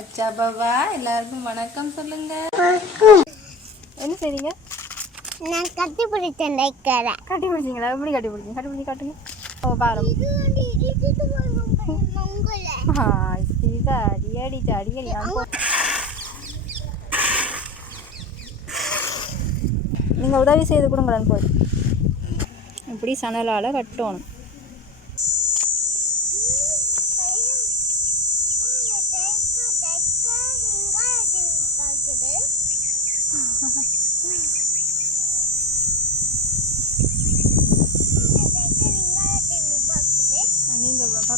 அச்சா பாபா எல்லாருக்கும் வணக்கம் சொல்லுங்க. என்ன செய்றீங்க? நான் கட்டி பிடிச்சேன் லைக்கரை. கட்டி பிடிச்சிங்களா? எப்படி கட்டி பிடிச்சிங்க? கட்டி பிடிச்சி காட்டுங்க. ஓ பாருங்க ஆ இதா அடி அடி அடி. அடி நீங்கள் உதவி செய்து கொடுங்களேன் போய். இப்படி சணலால் கட்டணும்.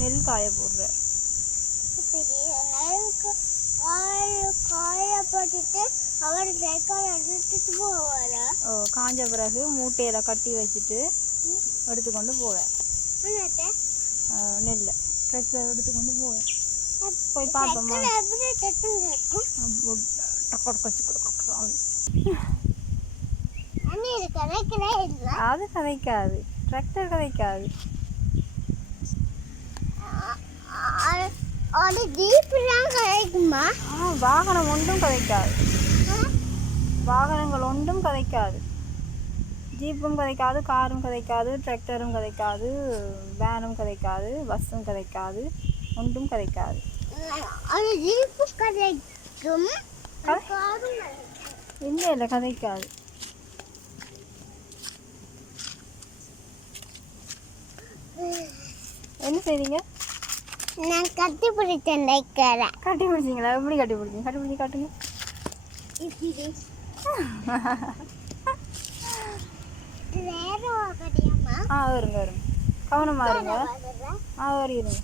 நெல் காய போடுற காயப்பட்டுட்டு அவர் சைக்கிள் எடுத்துட்டு போவாரா? ஓ காஞ்ச பிறகு மூட்டையில் கட்டி வச்சுட்டு எடுத்துக்கொண்டு போவேன். நெல்லை. ட்ரெக்கில் எடுத்துக்கொண்டு போவேன். போய் பார்ப்போமா? அது கதைக்காது. டிராக்டர் கதைக்காது. அது ஜீப்லாம் கிடைக்குமா ஆ வாகனம் ஒன்றும் கதைக்காது. வாகனங்கள் ஒன்றும் கதைக்காது. ஜீப்பும் கதைக்காது காரும் கதைக்காது டிராக்டரும் கதைக்காது வேனும் கதைக்காது பஸ்ஸும் கதைக்காது ஒன்றும் கதைக்காது. அது ஜீப்பு கிடைக்கும் கதை- காரும் கிடைக்கும். இல்லை இல்லை கதைக்காது. என்ன செய்றீங்க? நான் கட்டி பிடிச்சேன் லைக்கரை கட்டி பிடிச்சிங்களா எப்படி கட்டி பிடிச்சிங்க கட்டி பிடிச்சி காட்டுங்க ஆ வருங்க வருங்க. கவனமாக இருங்க. ஆ வரி இருங்க.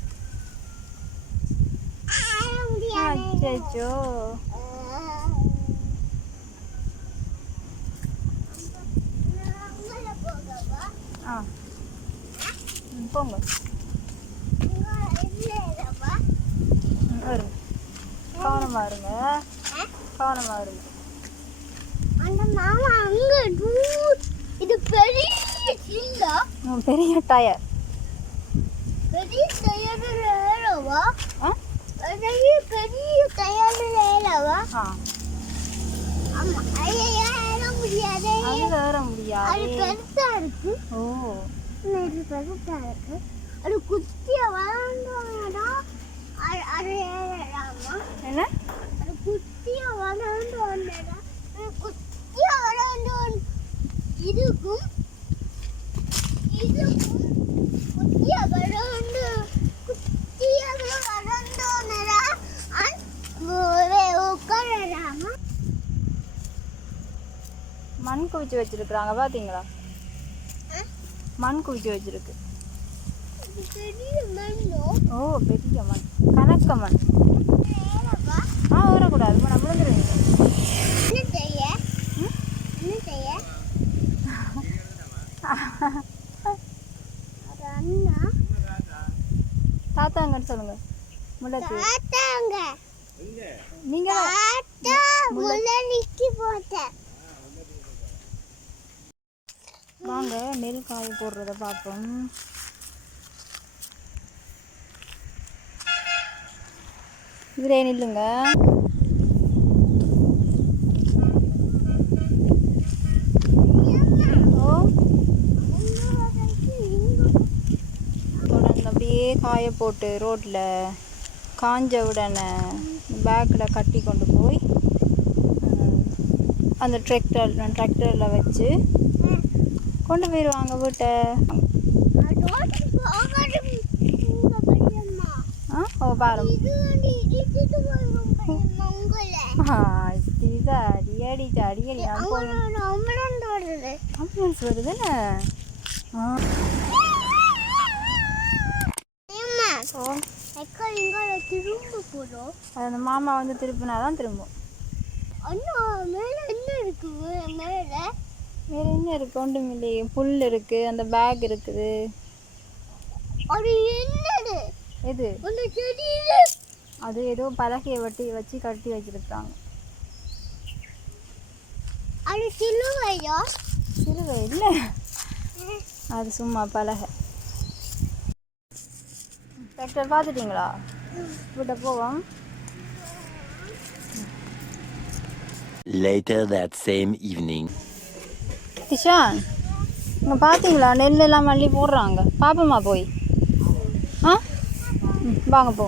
அச்சோ ஆ போங்க. வருங்க கவனமாக இருங்க. கவனமாக இருங்க. அந்த மாமா அங்க இது பெரிய பெரிய டயர். பெரிய ஆ? பெரிய பெரிய ஆ. ஆமா ஐயா ஏற முடியாதே. அது வேற அது முடியாது பெருசா இருக்கு. ஓ. இது பெருசா இருக்கு. அது குட்டிய ஏறலாமா என்ன? இதுக்கும் இதுக்கும் குட்டிய வளர்ந்து குட்டிய வளர்ந்தோம்னா உட்காரலாமா மண் குவிச்சு வச்சிருக்கிறாங்க பார்த்தீங்களா மண் குவிச்சு வச்சிருக்கு. ஓ பெரிய மண். கணக்க மண். ஏறவா ஆ வரக்கூடாது. நம்ம விழுந்துருவீங்க என்ன செய்ய ம்? செய்ய அது அண்ணா தாத்தாங்கன்னு சொல்லுங்க. முள்ளக்கு தாத்தாங்க நீங்க தாத்தா முள்ளலிக்கு போட்டேன் வாங்க நெல் காய் போடுறத பார்ப்போம். இதில் நில்லுங்க. தொடர்ந்து அப்படியே காய போட்டு ரோட்டில் காஞ்ச உடனே பேக்கில் கட்டி கொண்டு போய் அந்த டிராக்டர் டிராக்டரில் வச்சு கொண்டு போயிடுவாங்க வீட்டை ஆ ஓ பாருங்க இது வந்து இடிச்சிட்டு போயிடும் பையம்மா உங்களை ஆ இது அடி அடி அடி அடி நான் போய் அவங்களோட அம்பளம் வருது ஆம்புலன்ஸ் வருதுன்னு அந்த மாமா வந்து திருப்பினா தான் திரும்பும் அண்ணா மேல என்ன இருக்கு மேல வேறு என்ன இருக்குது ஒன்றும் இல்லையே புல் இருக்குது அந்த பேக் இருக்குது அது என்னது எது? அது ஏதோ பலகையை வட்டி வச்சு கட்டி வச்சிருக்காங்க. அது சிலுவையா? சிலுவை இல்லை. அது சும்மா பலகை. டாக்டர் பார்த்துட்டீங்களா விட்ட போவோம் Later that same evening. Kisan இங்கே பார்த்தீங்களா நெல் எல்லாம் மல்லி போடுறாங்க. பாப்போமா போய். ஆ? ம், வாங்க போ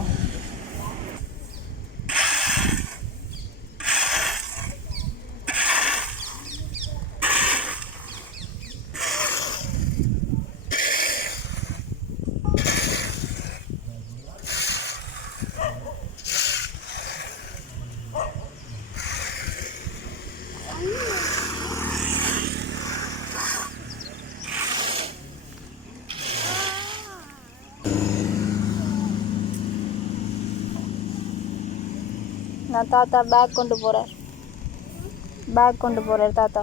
நான் தாத்தா பேக் கொண்டு போகிறேன் பேக் கொண்டு போகிறார் தாத்தா.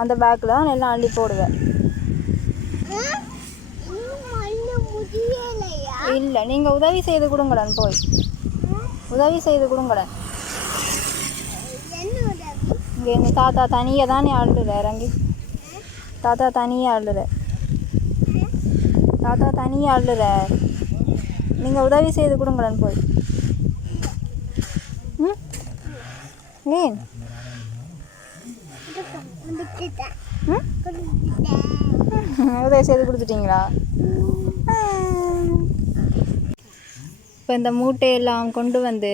அந்த பேக்கில் தான் எல்லாம் அள்ளி போடுவேன். இல்லை நீங்கள் உதவி செய்து கொடுங்களேன் போய். உதவி செய்து கொடுங்களேன் இங்கே எங்கள் தாத்தா தனியாக தானே அள்ளுற இறங்கி தாத்தா தனியாக அள்ளுற தாத்தா தனியாக அள்ளுற நீங்கள் உதவி செய்து கொடுங்களேன் போய். உதவி செய்து கொடுத்துட்டீங்களா? இப்போ இந்த மூட்டையெல்லாம் கொண்டு வந்து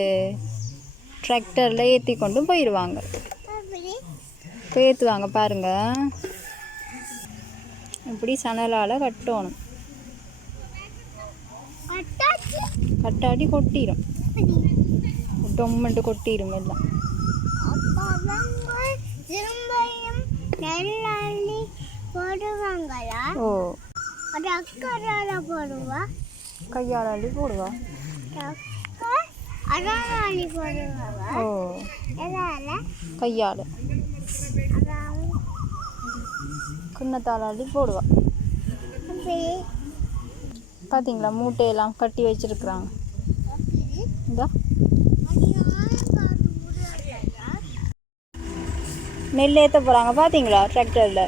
டிராக்டரில் ஏற்றி கொண்டு போயிடுவாங்க ஏற்றுவாங்க பாருங்க. இப்படி சணலால் கட்டணும். கட்டாடி கொட்டிடும் டொம்மன்ட்டு கொட்டிடும் எல்லாம். திரும்பியும் நெல்லி போடுவாங்களா? ஓ. ஒரு அக்கறால போடுவா? கையால் அள்ளி போடுவா. அக்கா போடுவாங்க ஓ. எதால கையால். அதான் கிண்ணத்தால் அள்ளி போடுவா பார்த்தீங்களா மூட்டையெல்லாம் கட்டி வச்சிருக்கிறாங்க அப்படி இந்தா அது யாரும் பார்க்க முடியாதா நெல் ஏற்ற போகிறாங்க பார்த்தீங்களா டிராக்டரில்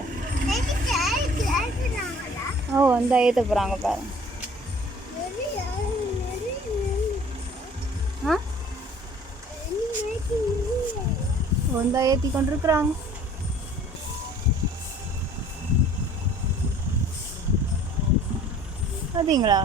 ஓ இந்த ஏற்ற போகிறாங்க பாருங்க ஆ? இனிமேட்டு ஏற்றி கொண்டிருக்கிறாங்க. பார்த்தீங்களா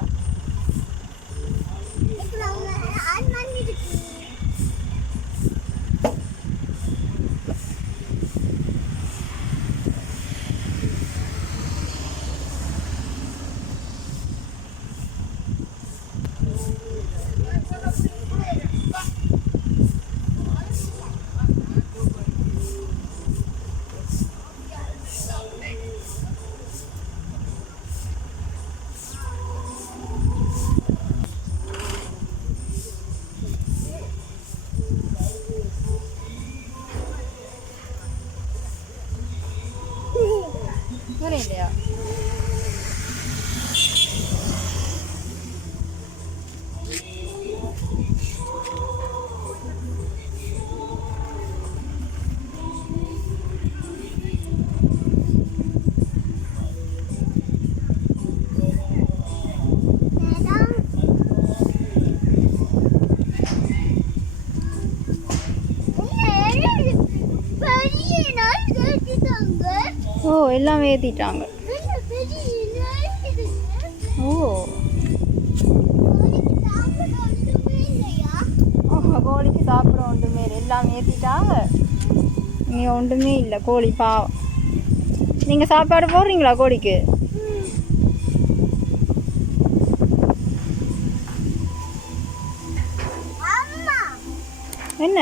வேற இல்லையா மேடம். எல்லாம் ஏற்றிட்டாங்க ஓ. கோழிக்கு சாப்பிட ஒன்றுமே ஒன்றுமே இல்லை. எல்லாம் ஏற்றிட்டாங்க இங்கே ஒன்றுமே இல்லை கோழி பாவம். நீங்கள் சாப்பாடு போடுறீங்களா கோழிக்கு? என்ன?